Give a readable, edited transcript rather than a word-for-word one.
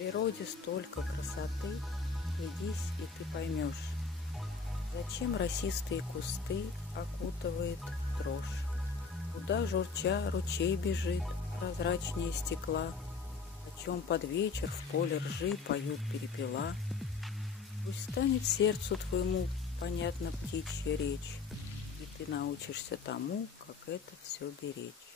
природе столько красоты, Вглядись, и ты поймешь, зачем росистые кусты окутывает дрожь. Куда, журча, ручей бежит, прозрачнее стекла, О чем под вечер в поле ржи поют перепела. Пусть станет сердцу твоему понятна птичья речь, И ты научишься тому, как это все беречь.